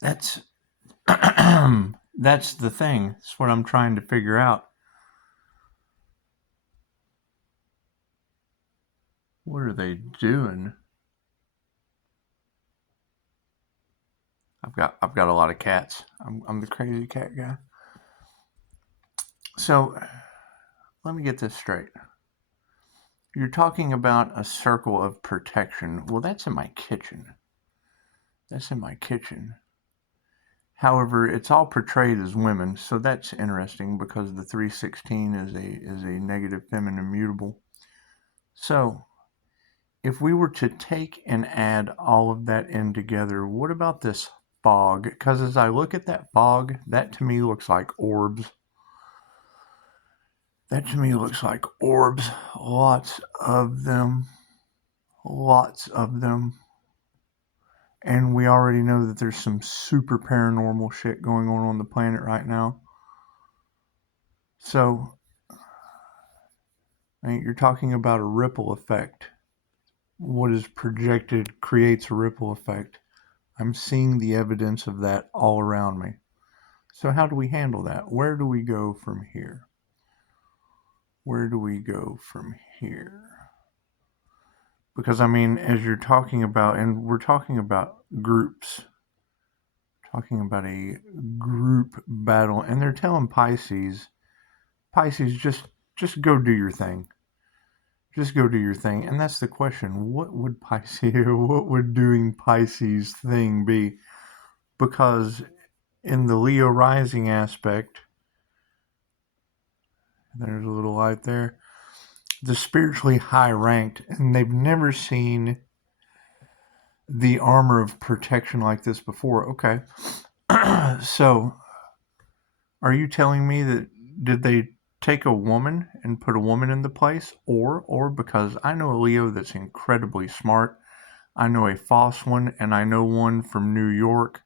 That's that's the thing. That's what I'm trying to figure out. What are they doing? I've got a lot of cats. I'm the crazy cat guy. So let me get this straight. You're talking about a circle of protection. Well, that's in my kitchen. That's in my kitchen. However, it's all portrayed as women, so that's interesting because the 316 is a negative feminine mutable. So, if we were to take and add all of that in together, what about this fog? Because as I look at that fog, that to me looks like orbs. That to me looks like orbs. Lots of them. Lots of them. And we already know that there's some super paranormal shit going on the planet right now. So, I mean, you're talking about a ripple effect. What is projected creates a ripple effect. I'm seeing the evidence of that all around me. So, how do we handle that? Where do we go from here? Where do we go from here? Because, I mean, as you're talking about, and we're talking about groups, talking about a group battle, and they're telling Pisces, just go do your thing. Just go do your thing. And that's the question. What would Pisces, what would doing Pisces thing be? Because in the Leo rising aspect, there's a little light there, the spiritually high ranked, and they've never seen the armor of protection like this before. Okay. So, are you telling me that did they take a woman and put a woman in the place? Or because I know a Leo that's incredibly smart, I know a false one, and I know one from New York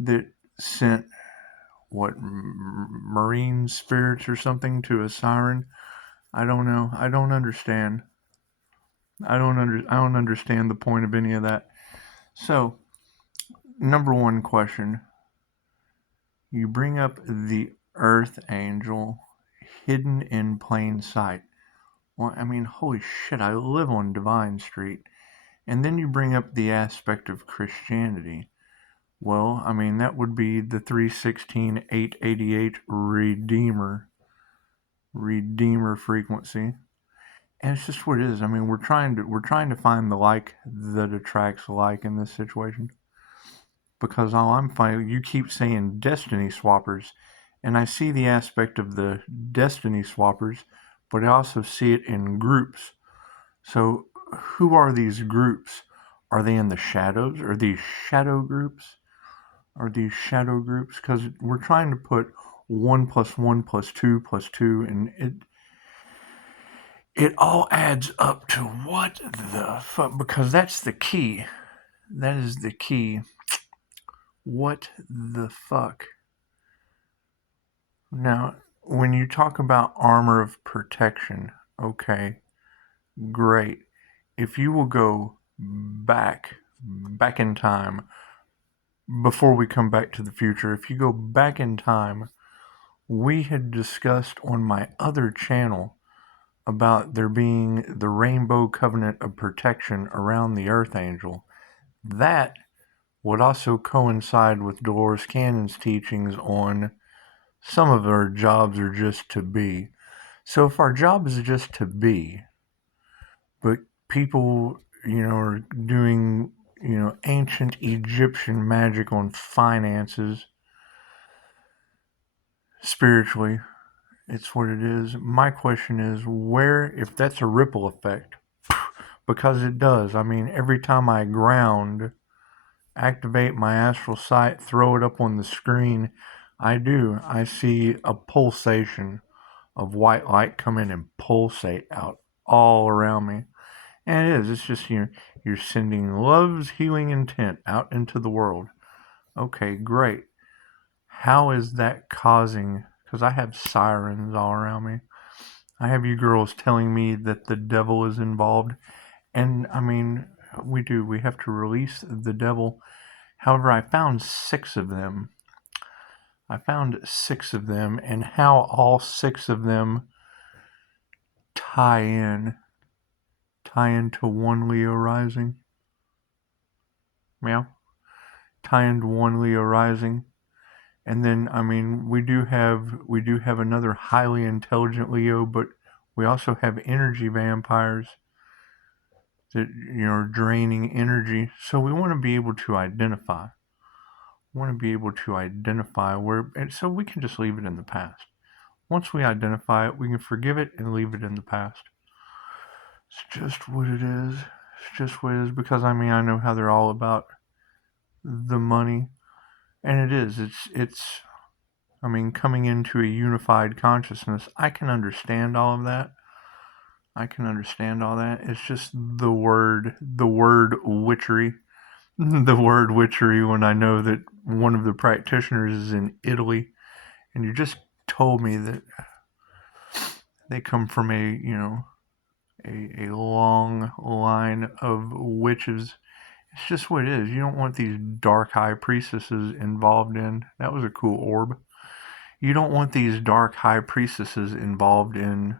that sent what marine spirits or something to a siren. I don't know. I don't understand. I don't understand the point of any of that. So, number one question, you bring up the earth angel hidden in plain sight. Well, I mean, holy shit, I live on Divine Street. And then you bring up the aspect of Christianity. Well, I mean, that would be the 316-888 Redeemer frequency. And it's just what it is. I mean, we're trying to find the like that attracts like in this situation. Because all I'm finding, you keep saying destiny swappers, and I see the aspect of the destiny swappers, but I also see it in groups. So, who are these groups? Are they in the shadows? Are these shadow groups? Are these shadow groups? Because we're trying to put 1 plus 1 plus 2, and it all adds up to what the fuck? Because that's the key. That is the key. What the fuck? Now, when you talk about armor of protection, okay, great. If you will go back in time, before we come back to the future, if you go back in time, we had discussed on my other channel about there being the rainbow covenant of protection around the earth angel. That would also coincide with Dolores Cannon's teachings on some of our jobs are just to be. So if our job is just to be, but people, are doing, ancient Egyptian magic on finances, spiritually, it's what it is. My question is where, if that's a ripple effect, because it does. I mean, every time I ground, activate my astral sight, throw it up on the screen, I see a pulsation of white light come in and pulsate out all around me. And it is. It's just you're sending love's healing intent out into the world. Okay, great. How is that causing? Because I have sirens all around me. I have you girls telling me that the devil is involved, and I mean, we do. We have to release the devil. However, I found 6 of them. And how all 6 of them tie into one Leo rising. Yeah. Tie into one Leo rising. And then, I mean, we do have another highly intelligent Leo, but we also have energy vampires that, are draining energy. So we want to be able to identify. And so we can just leave it in the past. Once we identify it, we can forgive it and leave it in the past. It's just what it is. Because, I mean, I know how they're all about the money. And it is. It's I mean, coming into a unified consciousness, I can understand all of that. It's just the word witchery. The word witchery, when I know that one of the practitioners is in Italy, and you just told me that they come from a long line of witches. It's just what it is. You don't want these dark high priestesses involved in. That was a cool orb. You don't want these dark high priestesses involved in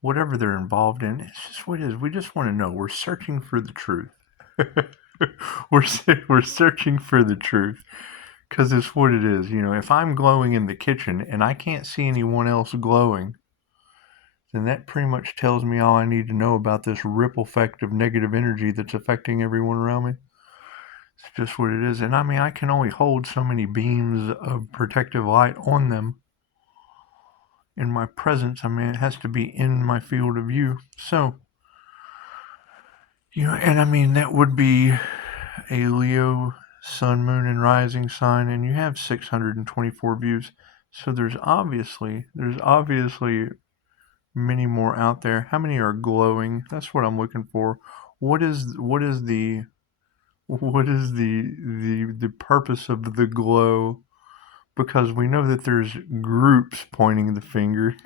whatever they're involved in. It's just what it is. We just want to know. We're searching for the truth. we're searching for the truth because it's what it is. If I'm glowing in the kitchen and I can't see anyone else glowing, then that pretty much tells me all I need to know about this ripple effect of negative energy that's affecting everyone around me. It's just what it is. And I mean, I can only hold so many beams of protective light on them in my presence. I mean, it has to be in my field of view. So, and I mean, that would be a Leo sun, moon, and rising sign, and you have 624 views. So there's obviously many more out there. How many are glowing? That's what I'm looking for. What is the purpose of the glow? Because we know that there's groups pointing the finger.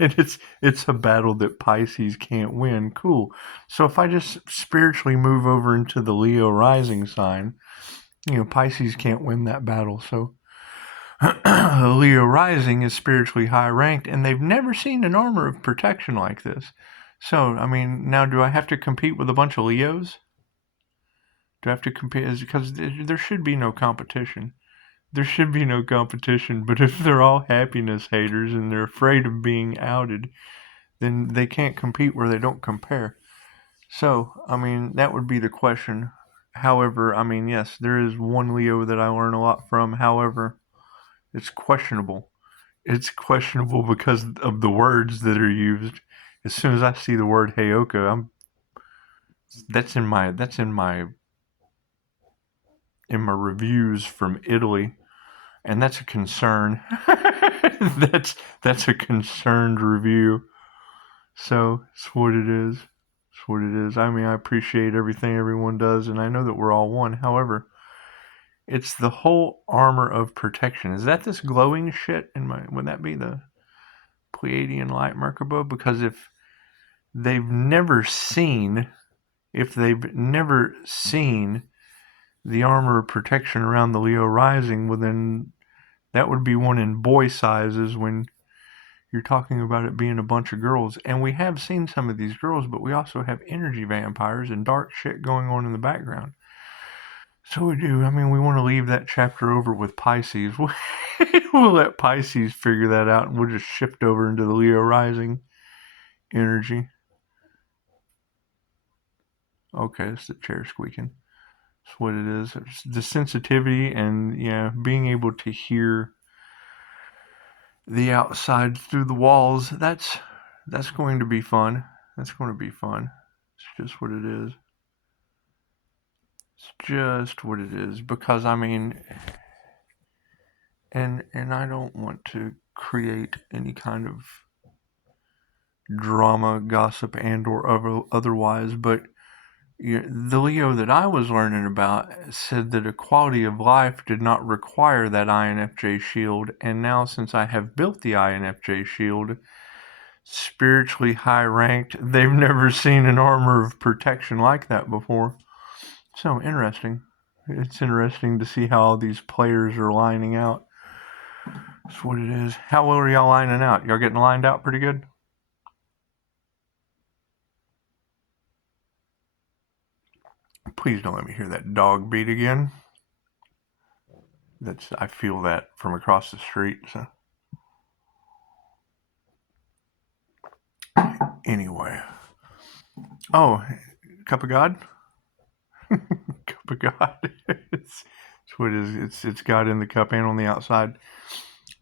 it's a battle that Pisces can't win. Cool. So if I just spiritually move over into the Leo rising sign, Pisces can't win that battle. So Leo rising is spiritually high ranked, and they've never seen an armor of protection like this. So, I mean, now do I have to compete with a bunch of Leos? Do I have to compete? Because there should be no competition. But if they're all happiness haters and they're afraid of being outed, then they can't compete where they don't compare. So, I mean, that would be the question. However, I mean, yes, there is one Leo that I learn a lot from. However, it's questionable. It's questionable because of the words that are used. As soon as I see the word Heyoka, that's in my reviews from Italy. And that's a concern. that's a concerned review. So it's what it is. I mean, I appreciate everything everyone does, and I know that we're all one. However, it's the whole armor of protection. Is that this glowing shit would that be the Pleiadian light merkaba? Because if they've never seen the armor of protection around the Leo rising, well then that would be one in boy sizes when you're talking about it being a bunch of girls. And we have seen some of these girls, but we also have energy vampires and dark shit going on in the background. So we do. I mean, we want to leave that chapter over with Pisces. We'll let Pisces figure that out, and we'll just shift over into the Leo rising energy. Okay, it's the chair squeaking. That's what it is. It's the sensitivity and being able to hear the outside through the walls. That's going to be fun. It's just what it is. Because I mean, and I don't want to create any kind of drama, gossip, and or otherwise, but the Leo that I was learning about said that a quality of life did not require that INFJ shield, and now since I have built the INFJ shield, spiritually high ranked, they've never seen an armor of protection like that before. So interesting. It's interesting to see how all these players are lining out. That's what it is. How well are y'all lining out? Y'all getting lined out pretty good? Please don't let me hear that dog beat again. I feel that from across the street. So anyway. Oh, cup of God? Cup of God. It's what it is. It's God in the cup and on the outside.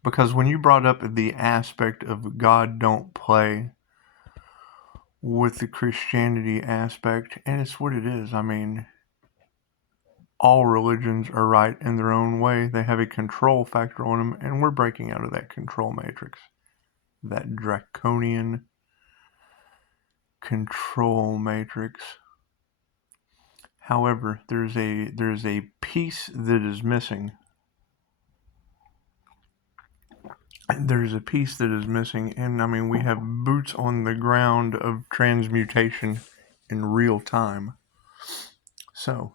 Because when you brought up the aspect of God don't play with the Christianity aspect, and it's what it is. I mean, all religions are right in their own way. They have a control factor on them, and we're breaking out of that control matrix, that draconian control matrix. However, there's a piece that is missing. There's a piece that is missing, and I mean, we have boots on the ground of transmutation in real time. So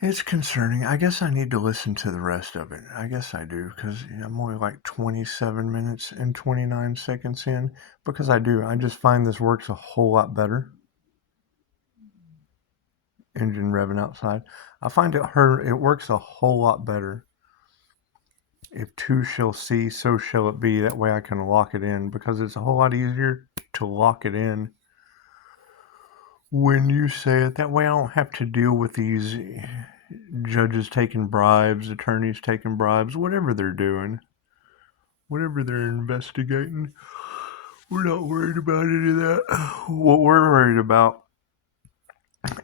it's concerning. I guess I need to listen to the rest of it. I guess I do, because I'm only like 27 minutes and 29 seconds in. Because I just find this works a whole lot better. Engine revving outside. I find it works a whole lot better. If two shall see, so shall it be. That way I can lock it in, because it's a whole lot easier to lock it in when you say it. That way I don't have to deal with these judges taking bribes, attorneys taking bribes, whatever they're doing, whatever they're investigating. We're not worried about any of that. What we're worried about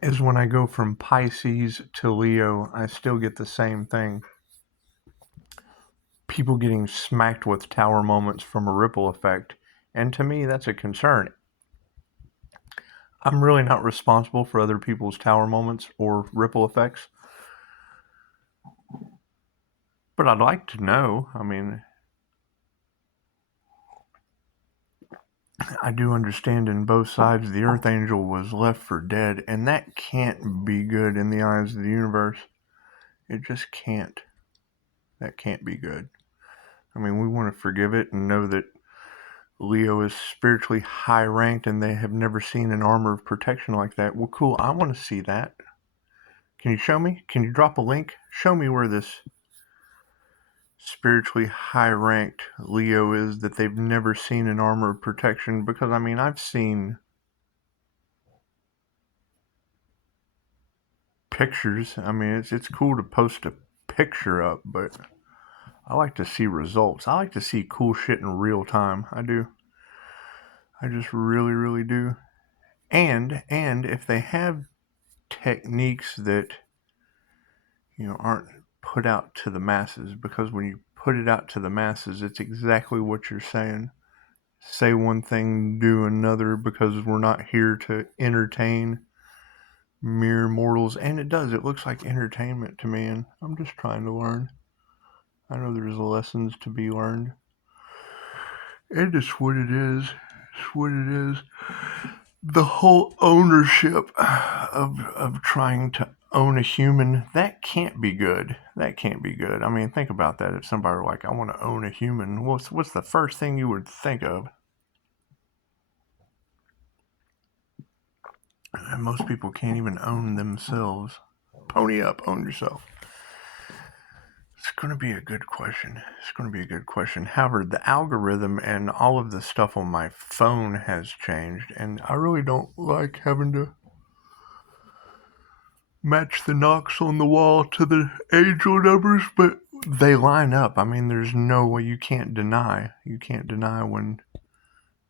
is when I go from Pisces to Leo, I still get the same thing. People getting smacked with tower moments from a ripple effect. And to me, that's a concern. I'm really not responsible for other people's tower moments or ripple effects. But I'd like to know. I mean, I do understand in both sides the Earth Angel was left for dead, and that can't be good in the eyes of the universe. It just can't. That can't be good. I mean, we want to forgive it and know that Leo is spiritually high ranked and they have never seen an armor of protection like that. Well, cool. I want to see that. Can you show me? Can you drop a link? Show me where this spiritually high ranked Leo is that they've never seen an armor of protection. Because, I mean, I've seen pictures. I mean, it's cool to post a picture up, but I like to see results. I like to see cool shit in real time. I do. I just really, really do. And if they have techniques that, you know, aren't put out to the masses, because when you put it out to the masses, it's exactly what you're saying. Say one thing, do another, because we're not here to entertain mere mortals. And it does. It looks like entertainment to me, and I'm just trying to learn. I know there's lessons to be learned. And it's what it is. It's what it is. The whole ownership of trying to own a human, that can't be good. That can't be good. I mean, think about that. If somebody were like, I want to own a human, what's the first thing you would think of? And most people can't even own themselves. Pony up, own yourself. It's going to be a good question. It's going to be a good question. However, the algorithm and all of the stuff on my phone has changed, and I really don't like having to match the knocks on the wall to the angel numbers, but they line up. I mean, there's no way. You can't deny. You can't deny when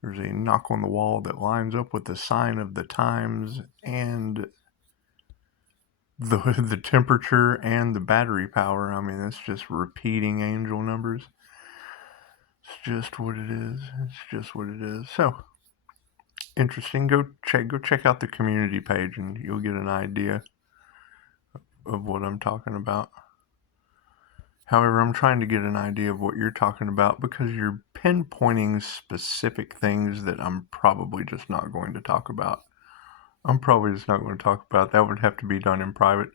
there's a knock on the wall that lines up with the sign of the times and the temperature and the battery power. I mean, it's just repeating angel numbers. It's just what it is. It's just what it is. So interesting. Go check out the community page, and you'll get an idea of what I'm talking about. However, I'm trying to get an idea of what you're talking about, because you're pinpointing specific things that I'm probably just not going to talk about I'm probably just not going to talk about it. That would have to be done in private.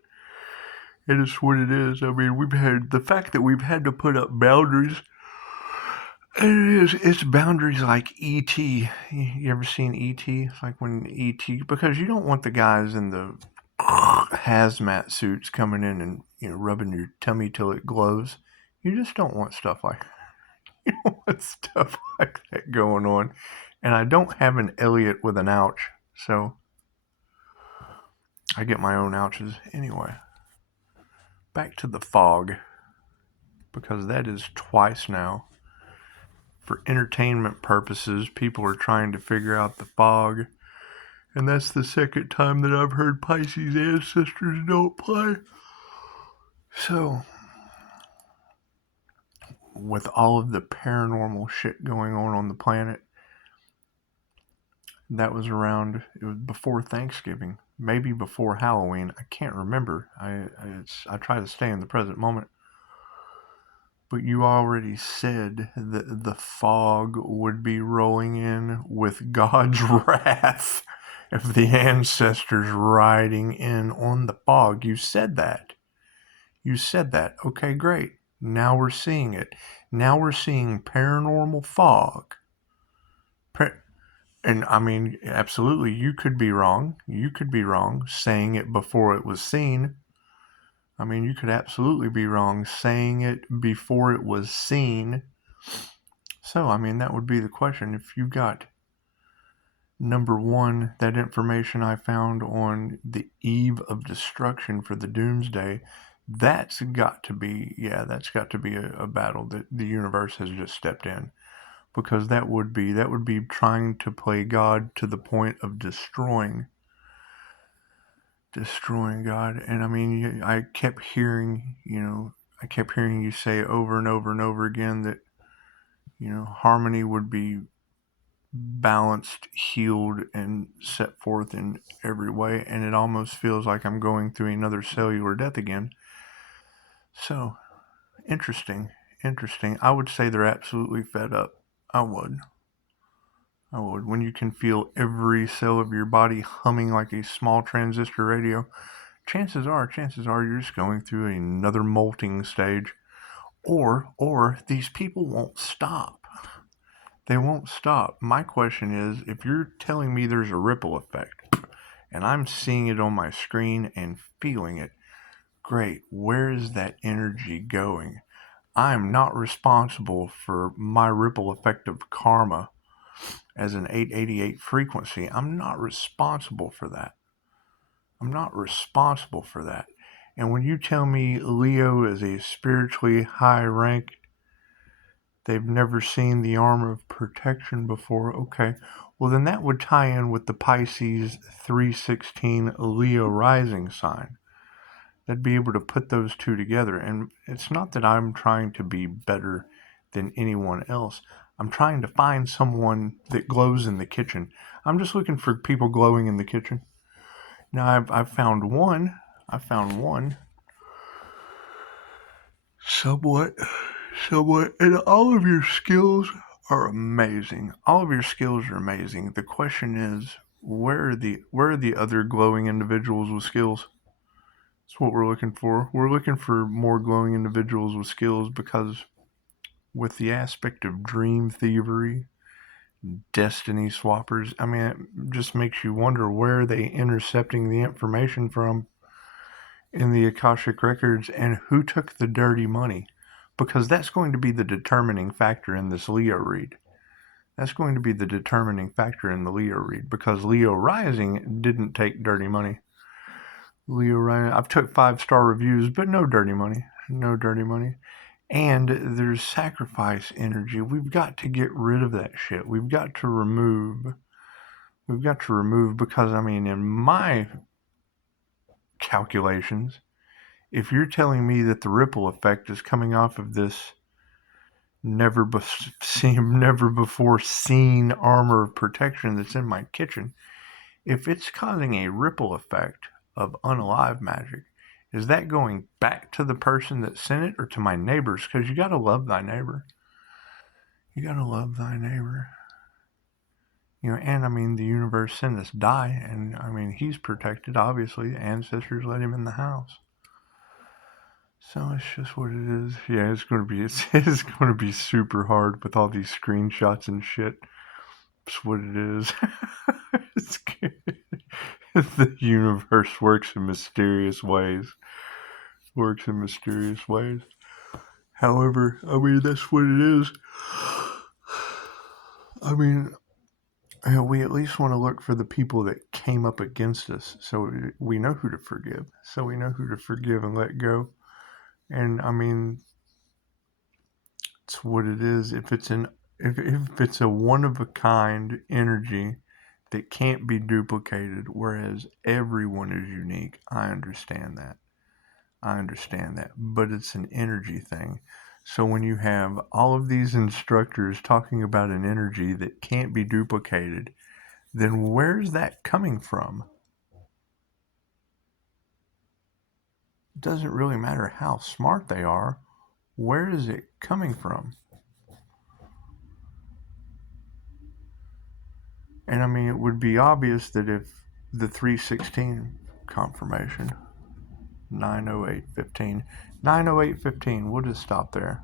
It is what it is. I mean, we've had the fact that we've had to put up boundaries. And it's boundaries like E.T. You ever seen E.T.? It's like when E.T. Because you don't want the guys in the hazmat suits coming in and, rubbing your tummy till it glows. You just don't want stuff like you don't want stuff like that going on. And I don't have an Elliot with an ouch, so I get my own ouches anyway. Back to the fog, because that is twice now. For entertainment purposes, people are trying to figure out the fog. And that's the second time that I've heard Pisces ancestors don't play. So, with all of the paranormal shit going on the planet, that was around, it was before Thanksgiving, maybe before Halloween. I can't remember. I try to stay in the present moment. But you already said that the fog would be rolling in with God's wrath of the ancestors riding in on the fog. You said that. You said that. Okay, great. Now we're seeing it. Now we're seeing paranormal fog. And I mean, absolutely, you could be wrong. You could be wrong saying it before it was seen. I mean, you could absolutely be wrong saying it before it was seen. So, I mean, that would be the question. If you got, number one, that information I found on the eve of destruction for the doomsday, that's got to be a battle that the universe has just stepped in. Because that would be trying to play God to the point of destroying God. And I mean, I kept hearing you say over and over and over again that, harmony would be balanced, healed, and set forth in every way. And it almost feels like I'm going through another cellular death again. So, interesting. I would say they're absolutely fed up. I would. When you can feel every cell of your body humming like a small transistor radio, chances are you're just going through another molting stage. Or these people won't stop. They won't stop. My question is, if you're telling me there's a ripple effect, and I'm seeing it on my screen and feeling it, great, where is that energy going? I'm not responsible for my ripple effect of karma as an 888 frequency. I'm not responsible for that. And when you tell me Leo is a spiritually high rank, they've never seen the armor of protection before, okay, well then that would tie in with the Pisces 316 Leo rising sign. They'd be able to put those two together. And it's not that I'm trying to be better than anyone else. I'm trying to find someone that glows in the kitchen. I'm just looking for people glowing in the kitchen. Now I've found one. Somewhat. And all of your skills are amazing. The question is, where are the other glowing individuals with skills? That's what we're looking for. We're looking for more glowing individuals with skills, because with the aspect of dream thievery, destiny swappers, I mean, it just makes you wonder, where are they intercepting the information from in the Akashic Records, and who took the dirty money? Because that's going to be the determining factor in this Leo read. Because Leo rising didn't take dirty money. Leo rising, I've took 5-star reviews, but no dirty money. And there's sacrifice energy. We've got to get rid of that shit. We've got to remove, because, I mean, in my calculations, if you're telling me that the ripple effect is coming off of this never before seen armor of protection that's in my kitchen, if it's causing a ripple effect of unalive magic, is that going back to the person that sent it, or to my neighbors? Because you got to love thy neighbor. And I mean, the universe sent us die, and I mean, he's protected, obviously. Ancestors let him in the house. So it's just what it is. Yeah, it's going to be super hard with all these screenshots and shit. It's what it is. It's the universe works in mysterious ways. However, I mean, that's what it is. I mean, we at least want to look for the people that came up against us, so we know who to forgive. So we know who to forgive and let go. And I mean, it's what it is. If it's a one of a kind energy that can't be duplicated, whereas everyone is unique, I understand that. But it's an energy thing. So when you have all of these instructors talking about an energy that can't be duplicated, then where's that coming from? It doesn't really matter how smart they are. Where is it coming from? And I mean, it would be obvious that if the 316 confirmation, 90815, we'll just stop there.